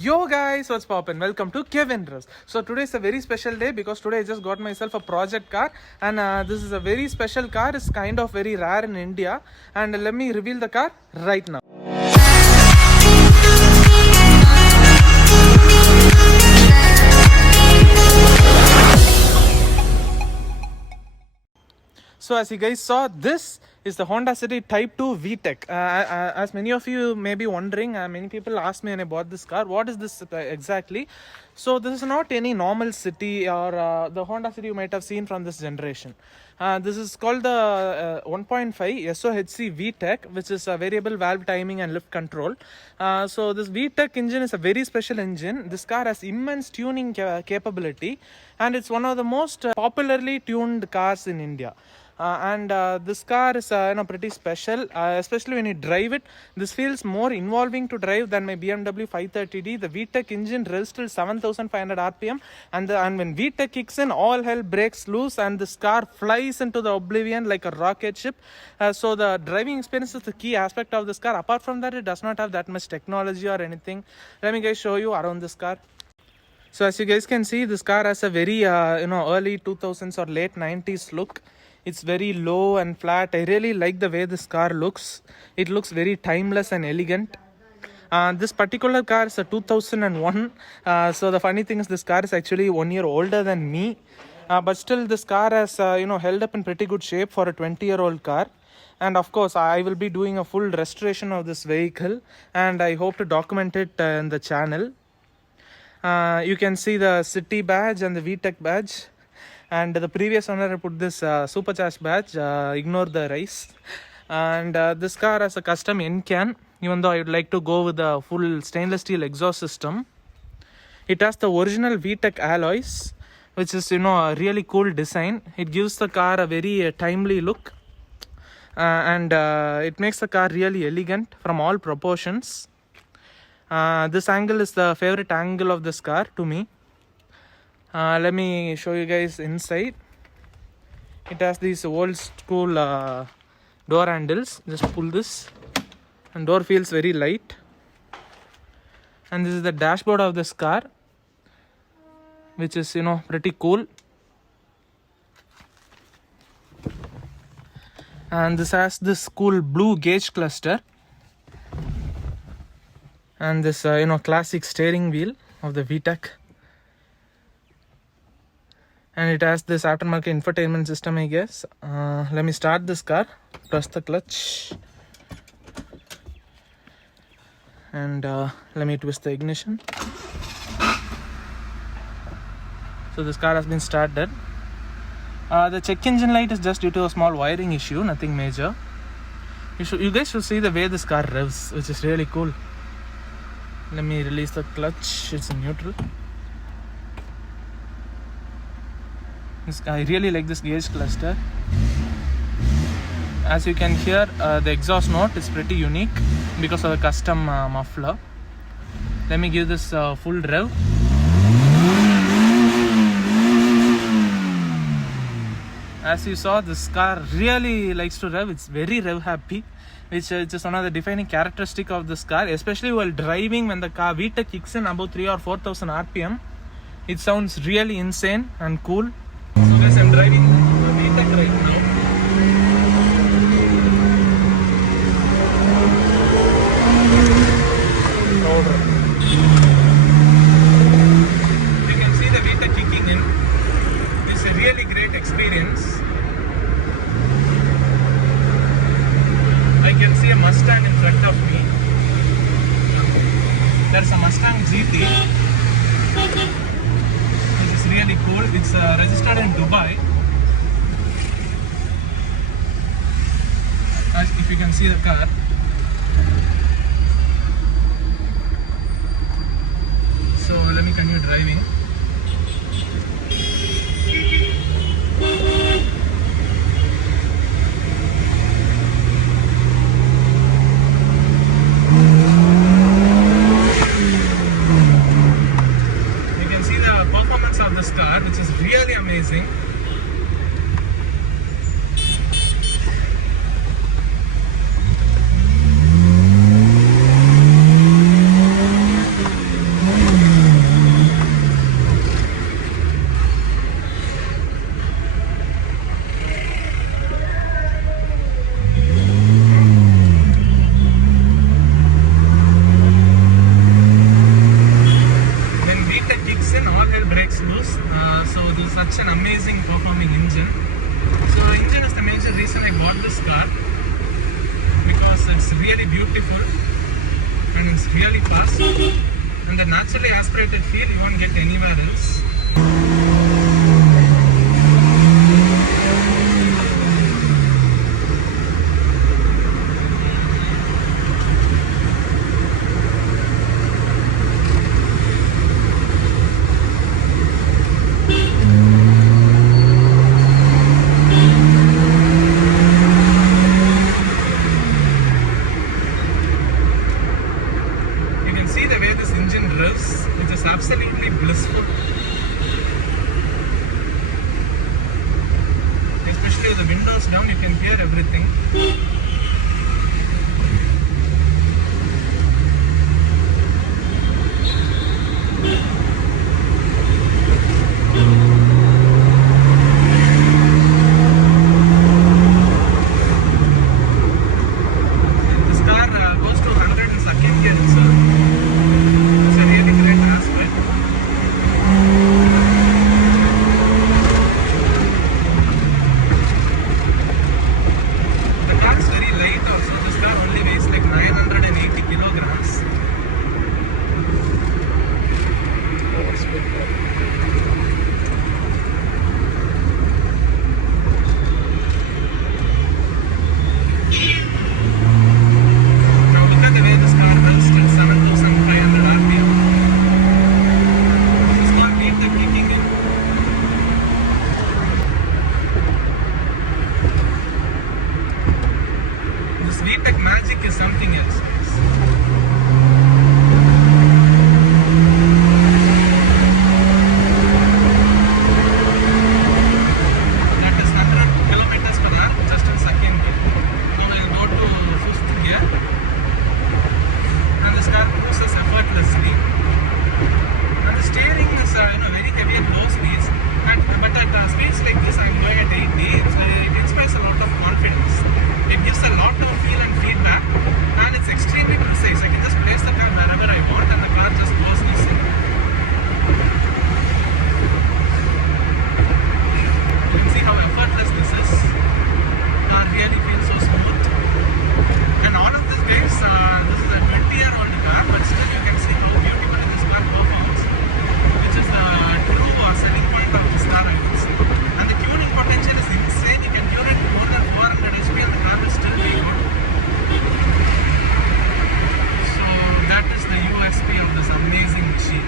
Yo guys, what's poppin'? Welcome to Kevin Rose. So today is a very special day because today I just got myself a project car, and this is a very special car. It's kind of very rare in India, and let me reveal the car right now. So as you guys saw, this is the Honda City Type 2 VTEC. As many of you may be wondering, many people asked me when I bought this car, what is this exactly? So this is not any normal city or the Honda City you might have seen from this generation. This is called the 1.5 SOHC VTEC, which is a variable valve timing and lift control. So this VTEC engine is a very special engine. This car has immense tuning capability, and it's one of the most popularly tuned cars in India. This car is pretty special, especially when you drive it. This feels more involving to drive than my BMW 530D. The VTEC engine revs till 7500 RPM, and when VTEC kicks in, all hell breaks loose, and this car flies into the oblivion like a rocket ship. So the driving experience is the key aspect of this car. Apart from that, it does not have that much technology or anything. Let me guys show you around this car. So as you guys can see, this car has a very early 2000s or late 90s look. It's very low and flat. I really like the way this car looks. It looks very timeless and elegant. This particular car is a 2001. So the funny thing is, this car is actually 1 year older than me. But still, this car has held up in pretty good shape for a 20-year-old car. And of course, I will be doing a full restoration of this vehicle, and I hope to document it in the channel. You can see the city badge and the VTEC badge. And the previous owner put this supercharged badge, ignore the rice. And this car has a custom N-can, even though I would like to go with the full stainless steel exhaust system. It has the original VTEC alloys, which is a really cool design. It gives the car a very timely look, and it makes the car really elegant from all proportions. This angle is the favorite angle of this car to me. Let me show you guys inside. It has these old school door handles. Just pull this, and door feels very light. And this is the dashboard of this car, which is pretty cool. And this has this cool blue gauge cluster, and this classic steering wheel of the VTEC. And it has this aftermarket infotainment system, I guess. Let me start this car. Press the clutch. And let me twist the ignition. So this car has been started. The check engine light is just due to a small wiring issue, nothing major. You guys should see the way this car revs, which is really cool. Let me release the clutch. It's in neutral. I really like this gauge cluster. As you can hear, the exhaust note is pretty unique because of the custom muffler. Let me give this full rev. As you saw, this car really likes to rev. It's very rev happy, which is one of the defining characteristic of this car, especially while driving. When the car VTEC kicks in above 3 or 4000 RPM, it sounds really insane and cool. So guys, I'm driving the VTEC right now. You can see the VTEC kicking in. It's a really great experience. I can see a Mustang in front of me. There's a Mustang GT. Really cool. It's registered in Dubai. As if you can see the car. So let me continue driving. Of this car, which is really amazing. such an amazing performing engine. So engine is the major reason I bought this car, because it's really beautiful and it's really fast, and the naturally aspirated feel you won't get anywhere else. See the way this engine revs, it is absolutely blissful. Especially with the windows down, you can hear everything. This car goes to 100 in second gear itself. VTEC magic is something else. That is 100 kilometers per hour just in second gear. Now I will go to fifth gear, and this car cruises effortlessly. And the steering is very heavy at low speeds, but at speeds like this I am going at 80. It inspires a lot of confidence. It gives a lot of feel and feedback, and it's extremely precise. I can just place the car wherever I want and the car just goes easily. You can see how effortless this is. The car really feels so smooth. And all of this guys, this is a 20-year-old car, but still you can see how beautifully this car performs, which is the true selling point of this car, I would say. And the tuning potential is insane. You can tune it more than 400 HP and the car is still very good. So that is the USP of this amazing machine.